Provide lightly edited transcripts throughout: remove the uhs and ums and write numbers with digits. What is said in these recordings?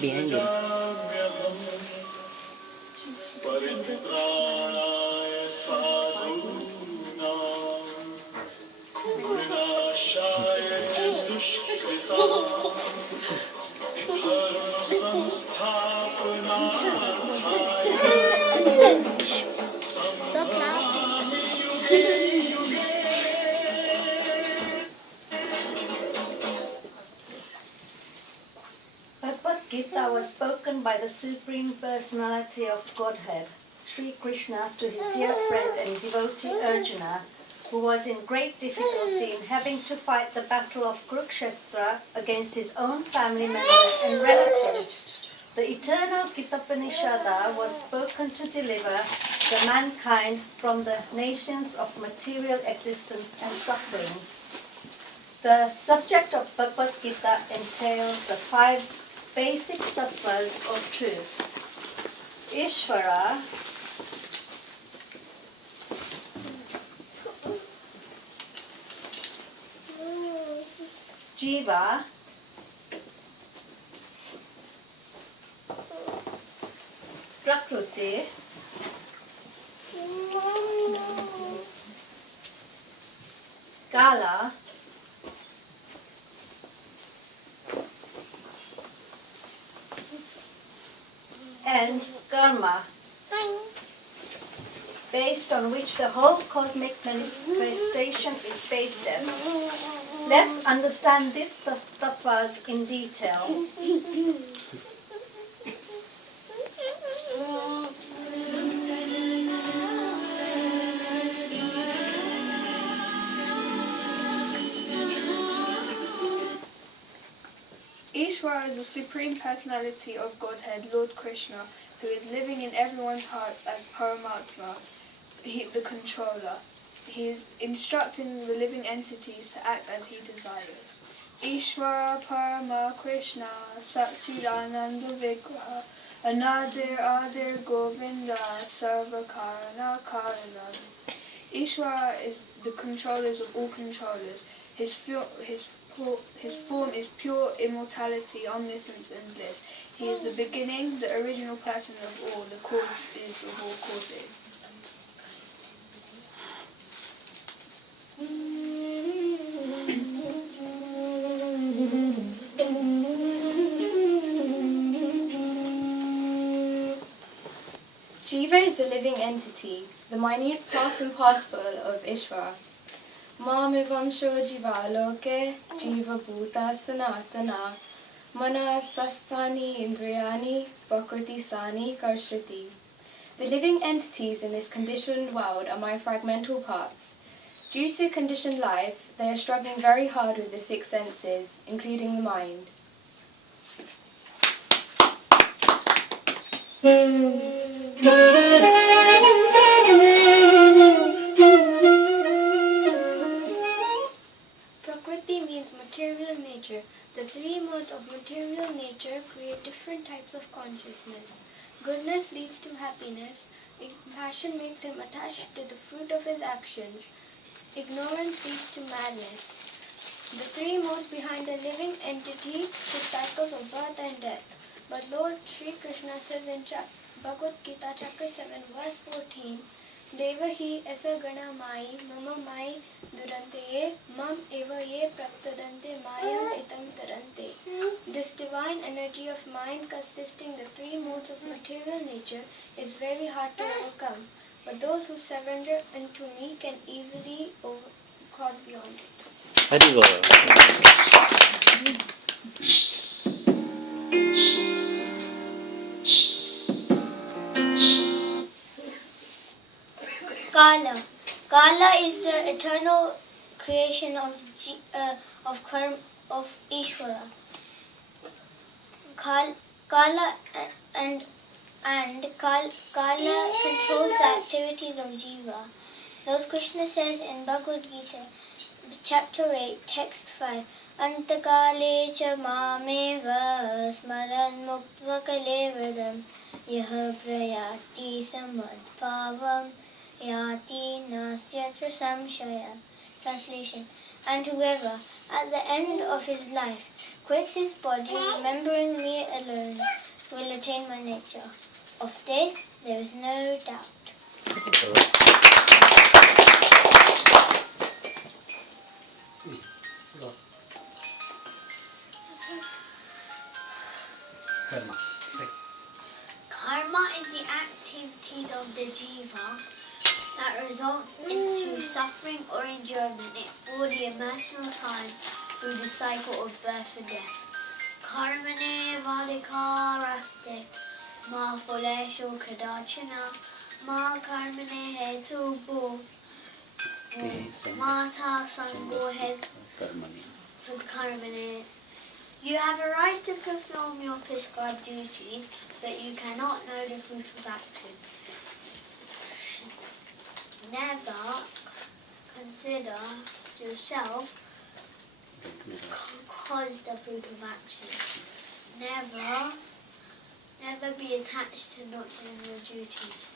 Behind him. Bhagavad Gita was spoken by the Supreme Personality of Godhead, Sri Krishna, to his dear friend and devotee Arjuna, who was in great difficulty in having to fight the battle of Kurukshetra against his own family members and relatives. The eternal Gita-Upanishada was spoken to deliver the mankind from the nations of material existence and sufferings. The subject of Bhagavad Gita entails the 5 basic tattvas of truth. Ishvara, Jiva, Prakruti, Kala, and karma, based on which the whole cosmic manifestation is based on. Let's understand these tattvas in detail. Ishvara is the Supreme Personality of Godhead, Lord Krishna, who is living in everyone's hearts as Paramatma, the controller. He is instructing the living entities to act as he desires. Ishvara Parama Krishna Satchidananda Vigraha Anadir Adir Govinda Sarvakarana Karanam. Ishvara is the controllers of all controllers. His form is pure immortality, omniscience and bliss. He is the beginning, the original person of all, the cause is of all causes. Jiva is the living entity, the minute part and parcel of Ishvara. Mamivansho jiva loke jiva bhuta sanatana mana sasthani indriyani prakriti sani karshati. The living entities in this conditioned world are my fragmental parts. Due to conditioned life, they are struggling very hard with the 6 senses, including the mind. Prakriti means material nature. The 3 modes of material nature create different types of consciousness. Goodness leads to happiness. Passion makes him attached to the fruit of his actions. Ignorance leads to madness. The 3 modes behind the living entity is cycles of birth and death. But Lord Sri Krishna says in Bhagavad Gita chapter 7 verse 14, Devahi esa gana mai mama mai durante mam eva ye praptadante mayam itam tarante. This divine energy of mind consisting the 3 modes of material nature is very hard to overcome. But those who surrender unto me can easily cross beyond it. Haribol. Kala. Kala is the eternal creation of Ishvara. Kala controls the activities of Jiva. Lord Krishna says in Bhagavad Gita, chapter 8, text 5, Antakale cha mameva smaran muktva kalevadam yaha prayati samadbhavam yati nastyatra samshaya. Translation. And whoever, at the end of his life, quits his body, remembering me alone, will attain my nature. Of this, there is no doubt. Karma is the activities of the jiva that results into suffering or enjoyment for the emotional time through the cycle of birth and death. Karmane valikaraste ma pholeshu kadachana ma karmane hetu bhu mata sango hetu for the karmane. You have a right to perform your prescribed duties, but you cannot know the fruit of action. Never consider yourself cause the fruit of action. Never be attached to not doing your duties.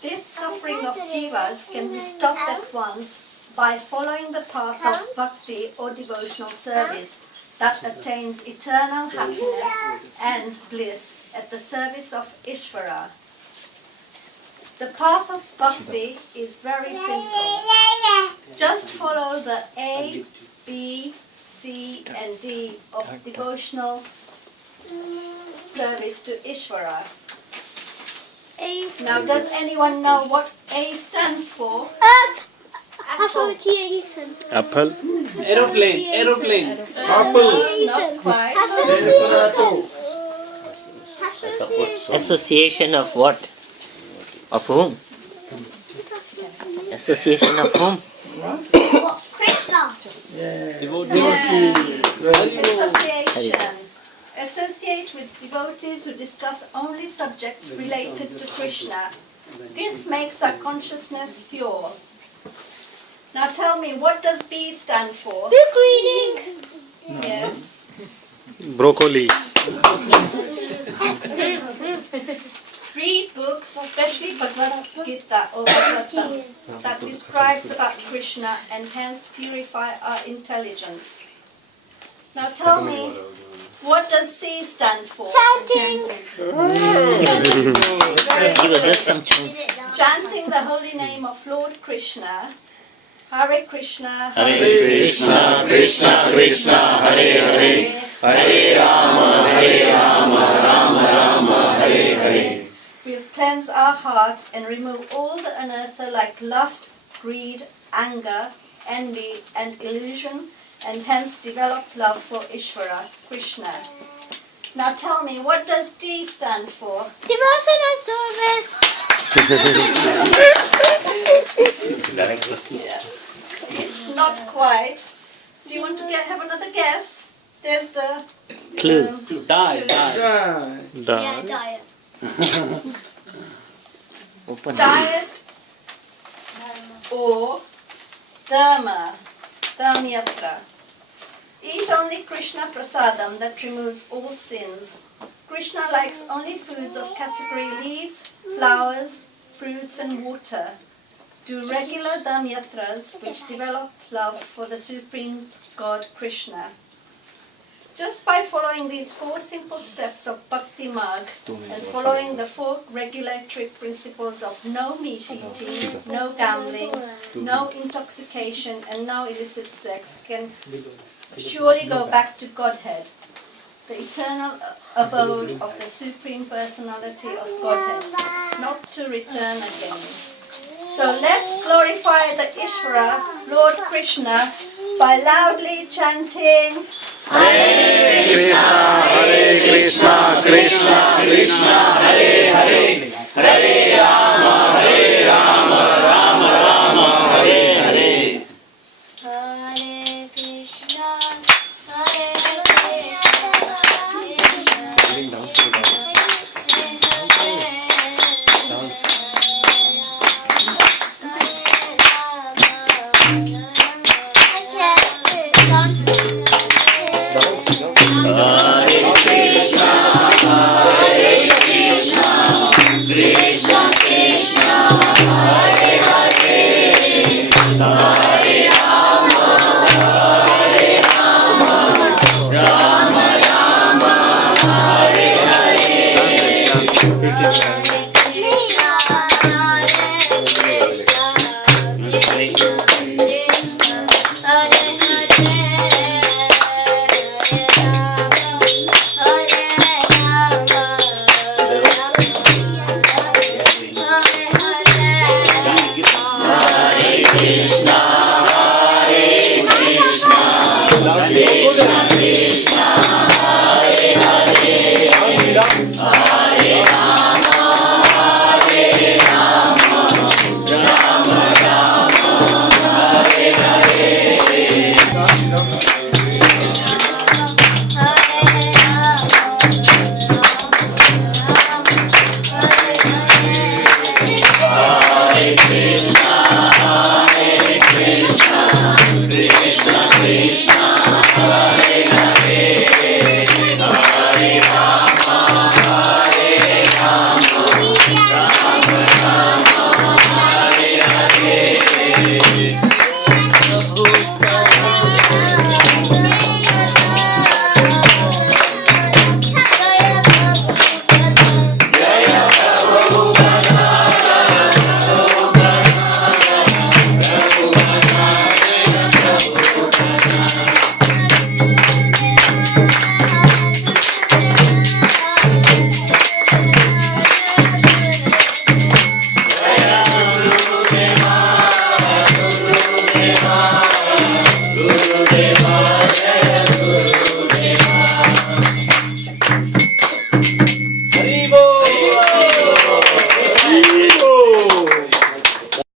This suffering of jivas can be stopped at once by following the path of bhakti or devotional service that attains eternal happiness and bliss at the service of Ishvara. The path of bhakti is very simple. Just follow the A, B, C and D of devotional service to Ishvara. Now, does anyone know what A stands for? Association. Apple. Aeroplane. Not quite. Association of what? Of whom? Association of whom? Krishna. Association. Associate with devotees who discuss only subjects related to Krishna. This makes our consciousness pure. Now tell me, what does B stand for? Book reading. Yes. Broccoli. Read books, especially Bhagavad Gita or Bhagavatam, that describes about Krishna and hence purify our intelligence. Now tell me, what does C stand for? Chanting. Give us some chance. Chanting the holy name of Lord Krishna. Hare Krishna, Hare Krishna, Krishna Krishna, Hare Hare, Hare Rama, Rama Rama, Hare Hare. will cleanse our heart and remove all the anartha like lust, greed, anger, envy and illusion, and hence develop love for Ishvara, Krishna. Now tell me, what does D stand for? Devotional service. It's not quite. Do you want to have another guess? There's the Clue. Die. Yeah, diet. Open. diet or dharmyatra. Eat only Krishna prasadam that removes all sins. Krishna likes only foods of category leaves, flowers, fruits and water. Do regular dharmyatras which develop love for the Supreme God Krishna. Just by following these 4 simple steps of Bhakti Marg and following the 4 regulatory principles of no meat eating, no gambling, no intoxication and no illicit sex can surely go back to Godhead, the eternal abode of the Supreme Personality of Godhead, not to return again. So let's glorify the Ishvara, Lord Krishna, by loudly chanting Hare Krishna, Krishna Krishna, Hare Hare.